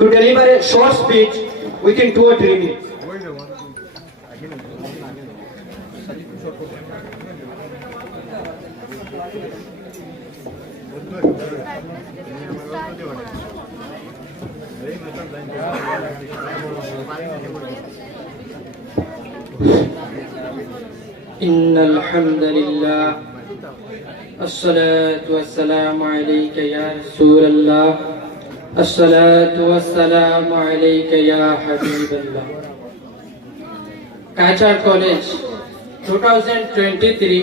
to deliver a short speech within 2 or 3 minutes. إن الحمد لله الصلاة والسلام عليك يا رسول الله الصلاة والسلام عليك يا حبيب الله. کاچا کالج 2023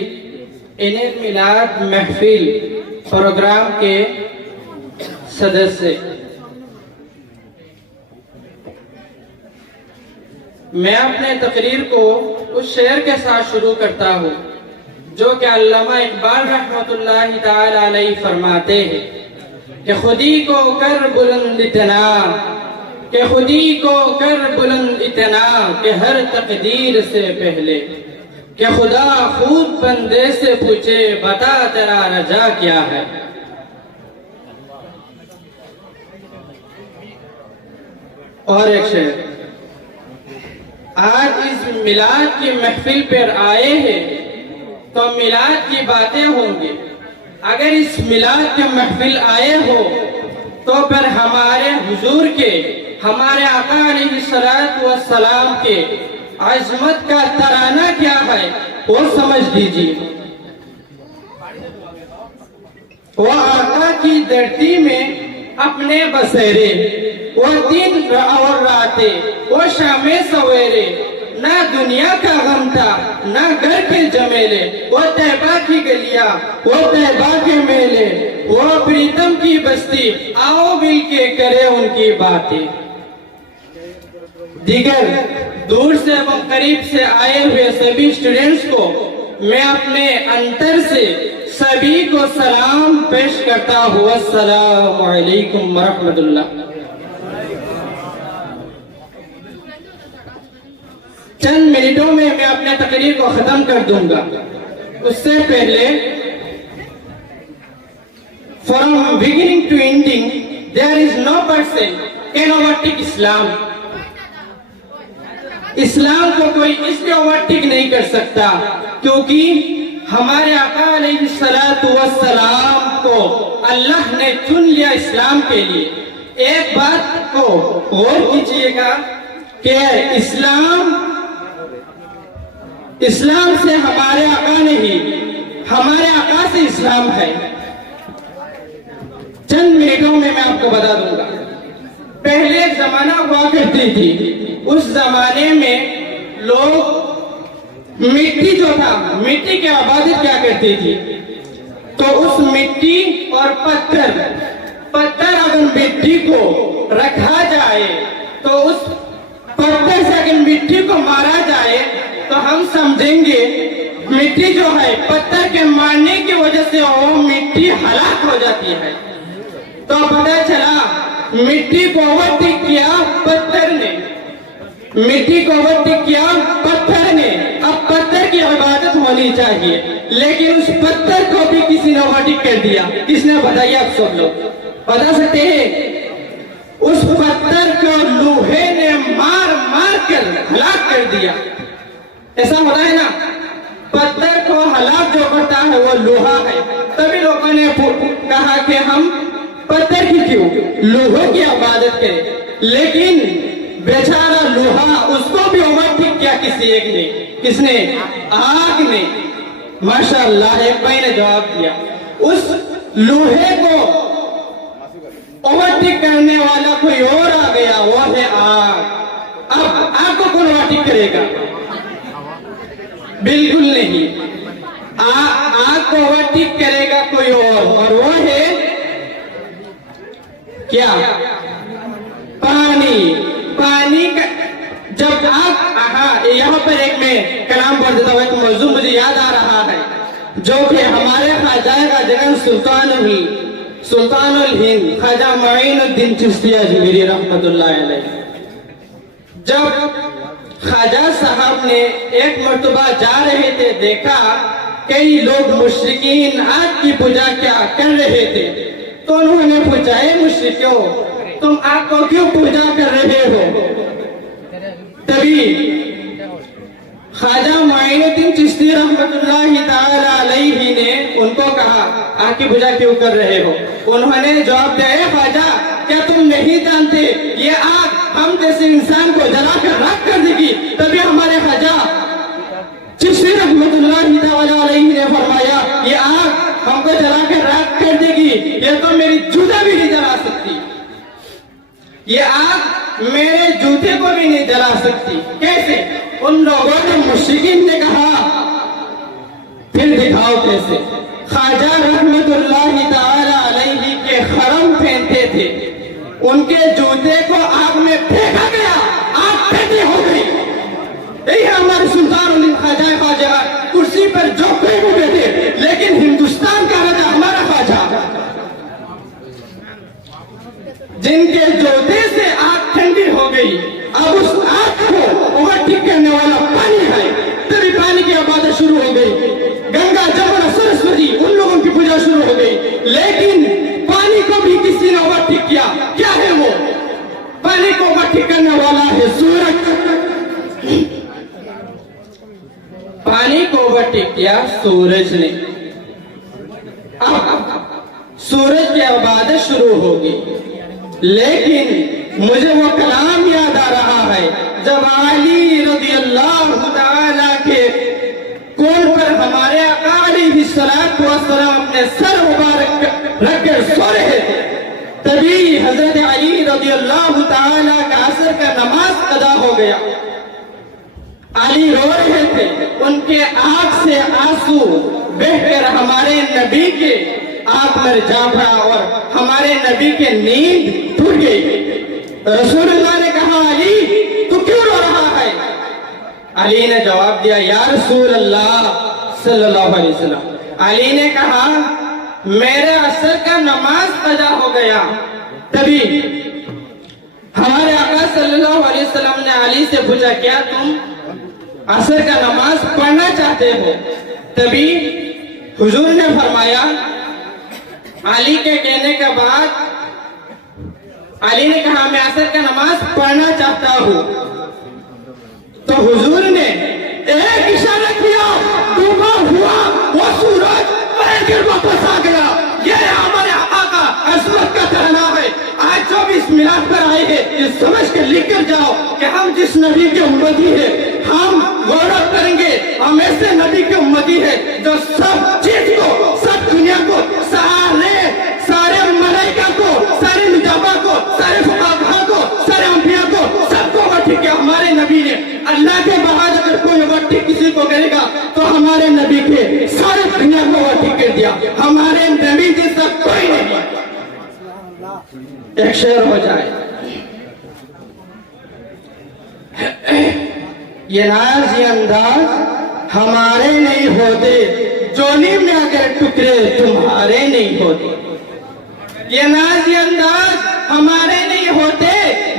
عید میلاد محفل پروگرام کے سدسیہ، میں اپنے تقریر کو اس شعر کے ساتھ شروع کرتا ہوں جو کہ علامہ اقبال رحمۃ اللہ تعالی علیہ فرماتے ہیں کہ خودی کو کر بلند اتنا، کہ خودی کو کر بلند اتنا کہ ہر تقدیر سے پہلے، کہ خدا خود بندے سے پوچھے بتا تیرا رجا کیا ہے۔ اور ایک شعر، آج اس میلاد کی محفل پر آئے ہیں تو میلاد کی باتیں ہوں گی، اگر اس میلاد کی محفل آئے ہو تو پھر ہمارے حضور کے، ہمارے آقا علیہ السلام کے عظمت کا ترانہ کیا ہے وہ سمجھ لیجیے۔ وہ آقا کی دھرتی میں اپنے بسیرے، وہ دن اور راتیں، وہ شام سویرے، نہ دنیا کا غم تھا نہ گھر کے جمیلے، وہ طیبہ کی گلیاں، وہ طیبہ کے میلے، وہ پریتم کی بستی، آؤ مل کے کرے ان کی باتیں۔ دیگر دور سے و قریب سے آئے ہوئے سبھی اسٹوڈنٹس کو میں اپنے انتر سے سبھی کو سلام پیش کرتا ہوں۔ السلام علیکم ورحمۃ اللہ۔ چند منٹوں میں اپنے تقریر کو ختم کر دوں گا، اس سے پہلے from beginning to ending there is no person can overtake Islam۔ اسلام کو کوئی اس لیے اوورٹیک نہیں کر سکتا کیونکہ ہمارے آقا علیہ السلام کو اللہ نے چن لیا اسلام کے لیے۔ ایک بات کو غور کیجئے گا کہ اسلام سے ہمارے آقا نہیں، ہمارے آقا سے اسلام ہے۔ چند منٹوں میں آپ کو بتا دوں گا، پہلے ایک زمانہ ہوا کرتی تھی، اس زمانے میں لوگ مٹی جو تھا، مٹی کی عبادت کیا کرتی تھی، تو اس مٹی اور پتھر اگر مٹی کو رکھا جائے تو اس پتھر سے اگر مٹی کو مارا جائے تو ہم سمجھیں گے مٹی جو ہے پتھر کے مارنے کی وجہ سے وہ مٹی ہلاک ہو جاتی ہے۔ تو پتہ چلا مٹی کو اوورٹیک کیا پتھر نے، مٹی کو اوورٹیک کیا پتھر نے۔ اب پتھر کی عبادت ہونی چاہیے لیکن اس پتھر کو بھی کسی نے اوورٹیک کر دیا۔ کس نے بتائیے؟ آپ سب لوگ بتا سکتے ہیں؟ اس پتھر کو لوہے نے مار کر ہلاک کر دیا۔ ایسا ہوتا ہے نا، پتھر کو ہلاک جو کرتا ہے وہ لوہا ہے۔ تبھی لوگوں نے کہا کہ ہم پتھر کی کیوں، لوہے کی عبادت کریں، لیکن بیچارہ لوہا، اس کو بھی اوورٹیک کیا کسی ایک نے۔ کس نے؟ آگ نے۔ ماشاءاللہ ایک بھائی نے جواب دیا، اس لوہے کو اوورٹیک کرنے والا کوئی اور آ گیا، وہ ہے آگ۔ اب آگ کو کون اوورٹیک کرے گا؟ بالکل نہیں، آگ کو اوورٹیک کرے گا کوئی اور وہ ہے کیا؟ پانی کا جب آگ، یہاں پر ایک میں کلام پڑھ دیتا ہوں، ایک موضوع مجھے یاد آ رہا ہے جو کہ ہمارے خواجہ کا جگہ سلطان الہند خواجہ معین الدین چشتی اجمیری رحمت اللہ علیہ، جب خواجہ صاحب نے ایک مرتبہ جا رہے تھے، دیکھا کئی لوگ مشرکین آگ کی پوجا کیا کر رہے تھے، تو انہوں نے پوچھا، اے مشرکیوں، तुम आग को क्यों पूजा कर रहे हो? तभी ख्वाजा मोइनुद्दीन चिश्ती रहमतुल्लाहि ताला अलैहि ने उनको कहा, आग की पूजा क्यों कर रहे हो? उन्होंने जवाब दिया, ख्वाजा क्या तुम नहीं जानते ये आग हम जैसे इंसान को जलाकर राख कर देगी? तभी हमारे ख्वाजा चिश्ती रहमतुल्लाहि ताला अलैहि ने फरमाया, ये आग हमको जलाकर राख कर देगी, ये तो मेरी जूता भी नहीं जला सकती, ये आग मेरे जूते को भी नहीं जला सकती। कैसे? उन लोगों ने, मुश्रिकीन ने कहा, फिर दिखाओ कैसे। ख्वाजा रहमतुल्लाहि ताला अलैहि के खरम पहनते थे, उनके जूते को आग में फेंका गया, आग ठंडी हो गई। यही हमारे सुल्तान ख्वाजा ख्वाजा कुर्सी पर जो कोई भी बैठे, लेकिन हिंदुस्तान का राजा हमारा ख्वाजा, जिनके जूते से आग ठंडी हो गई, अब उस आग को ओवरटेक करने वाला पानी है। तभी पानी की इबादत शुरू हो गई, गंगा जमुना सरस्वती उन लोगों की पूजा शुरू हो गई। लेकिन पानी को भी किसी ने ओवरटेक किया। क्या है वो? पानी को ओवरटेक करने वाला है सूरज। पानी को ओवरटेक किया सूरज ने। अब सूरज की इबादत शुरू होगी, लेकिन मुझे वो कलाम याद आ रहा है जब अली रज़ी अल्लाह ताला के कोल पर हमारे आका अलैहिस्सलातु वस्सलाम अपने सर मुबारक रखकर सो रहे थे। तभी हजरत अली रज़ी अल्लाह ताला का असर का नमाज अदा हो गया। अली रो रहे थे, उनके आंख से आंसू बहकर हमारे नबी के आंख में जा पड़ा और हमारे नबी के नींद टूट गई। रसूलुल्लाह ने कहा, अली तू क्यों रो रहा है? अली ने जवाब दिया, या रसूल अल्लाह सल्लल्लाहु अलैहि वसल्लम। अली ने कहा, मेरे असर का नमाज अदा हो गया। तभी हमारे आका सल्लल्लाहु अलैहि वसल्लम ने अली से पूछा, क्या तुम असर का नमाज पढ़ना चाहते हो? तभी हुजूर ने फरमाया, अली के कहने के बाद अली ने कहा, मैं असर का नमाज पढ़ना चाहता हूँ। तो हुजूर ने एक इशारा किया, डूबा हुआ वो सूरज फिर वापस आ गया। ये हमारे आका का अजमत का तराना है। आज जो भी इस मिलाद पर आए हैं, ये समझ कर लिख कर जाओ कि हम जिस नबी के उम्मती है, हम गौरव करेंगे, हम ऐसे नबी के उम्मती है जो सब चीज को, सब दुनिया को, सारे मलाइका को, सारे निजाबा को, सारे फुकाहा को, सारे अंबिया को, सबको ठीक है। हमारे नबी ने अल्लाह के बाद अगर कोई वट्टी किसी को करेगा तो हमारे नबी के सारे दुनिया को वट्टी कर दिया। हमारे नबी जैसा कोई नहीं। एक शेर हो जाए, ये नाज ये अंदाज हमारे नहीं होते, जोनी में अगर टुकड़े तुम्हारे नहीं होते। ये नाज ये अंदाज हमारे नहीं होते,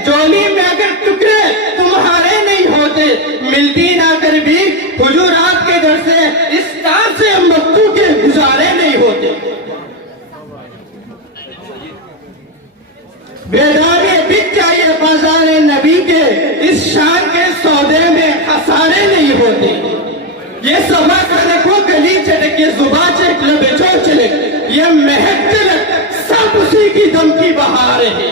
जोली में अगर टुकड़े तुम्हारे नहीं होते। मिलती ना कर भी हुजूरात के घर से इस तार से मक्तू के गुजारे नहीं होते। बेदारे बिक जाइए बाजारे नबी के, इस शान के सौदे में खसारे नहीं होते। ये सभा का देखो गली चटक, ये जुबा चट लबे चोट चलक, ये महक चलक, सब उसी की दम की बहार है,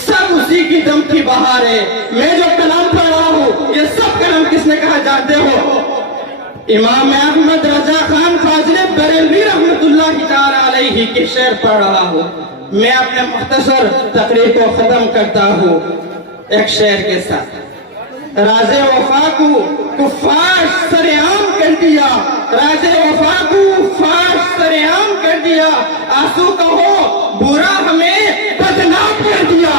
सब उसी की दम की बहार है। मैं जो कलाम पढ़ रहा हूँ, ये सब कलाम किसने कहा जानते हो? इमाम अहमद रजा खान फाजिले बरेलवी रहमतुल्लाहि ताला अलैहि के शेर पढ़ रहा हूँ। मैं अपने मुख्तसर तकरीर को खत्म करता हूँ एक शेर के साथ। राज़े वफा को कुफ़ार सरेआम कर दिया, राज़े वफा को कुफ़ार सरेआम कर दिया, आंसू कहो बुरा हमें बदनाम कर दिया।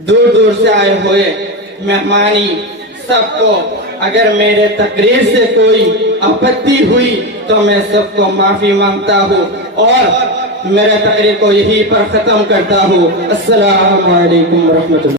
दूर दूर से आए हुए मेहमानी सबको अगर मेरे तकरीर से कोई आपत्ति हुई तो मैं सबको माफी मांगता हूँ और मेरे तकरीर को यहीं पर खत्म करता हूँ। अस्सलामु अलैकुम रहमतुल्लाह।